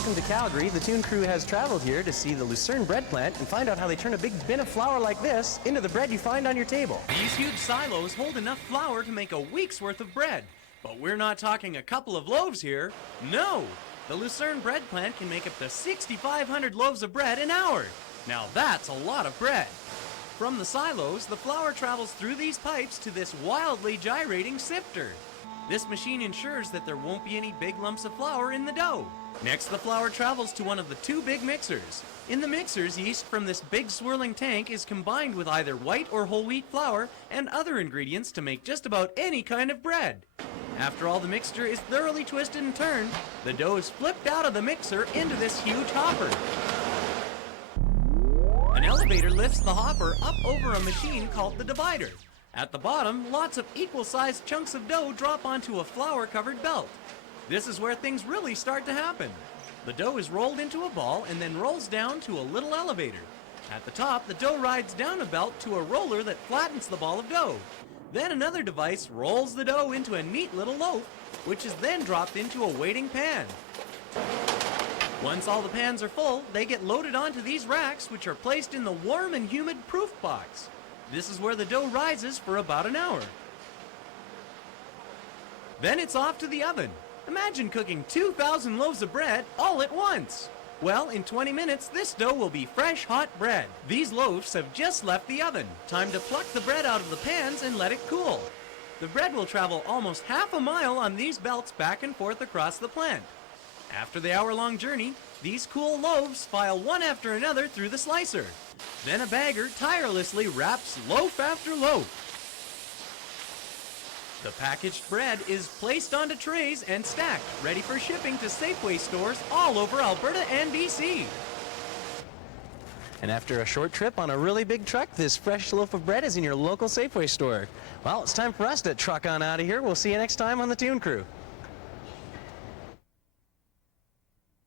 welcome to Calgary. The Toon Crew has traveled here to see the Lucerne Bread plant and find out how they turn a big bin of flour like this into the bread you find on your table. These huge silos hold enough flour to make a week's worth of bread. But we're not talking a couple of loaves here. No! The Lucerne Bread plant can make up to 6,500 loaves of bread an hour. Now that's a lot of bread. From the silos, the flour travels through these pipes to this wildly gyrating sifter. This machine ensures that there won't be any big lumps of flour in the dough. Next, the flour travels to one of the two big mixers. In the mixers, yeast from this big swirling tank is combined with either white or whole wheat flour and other ingredients to make just about any kind of bread. After all the mixture is thoroughly twisted and turned, the dough is flipped out of the mixer into this huge hopper. An elevator lifts the hopper up over a machine called the divider. At the bottom, lots of equal-sized chunks of dough drop onto a flour-covered belt. This is where things really start to happen. The dough is rolled into a ball and then rolls down to a little elevator. At the top, the dough rides down a belt to a roller that flattens the ball of dough. Then another device rolls the dough into a neat little loaf, which is then dropped into a waiting pan. Once all the pans are full, they get loaded onto these racks, which are placed in the warm and humid proof box. This is where the dough rises for about an hour. Then it's off to the oven. Imagine cooking 2,000 loaves of bread all at once. Well, in 20 minutes, this dough will be fresh, hot bread. These loaves have just left the oven. Time to pluck the bread out of the pans and let it cool. The bread will travel almost half a mile on these belts back and forth across the plant. After the hour-long journey, these cool loaves file one after another through the slicer. Then a bagger tirelessly wraps loaf after loaf. The packaged bread is placed onto trays and stacked, ready for shipping to Safeway stores all over Alberta and BC. And after a short trip on a really big truck, this fresh loaf of bread is in your local Safeway store. Well, it's time for us to truck on out of here. We'll see you next time on the Toon Crew.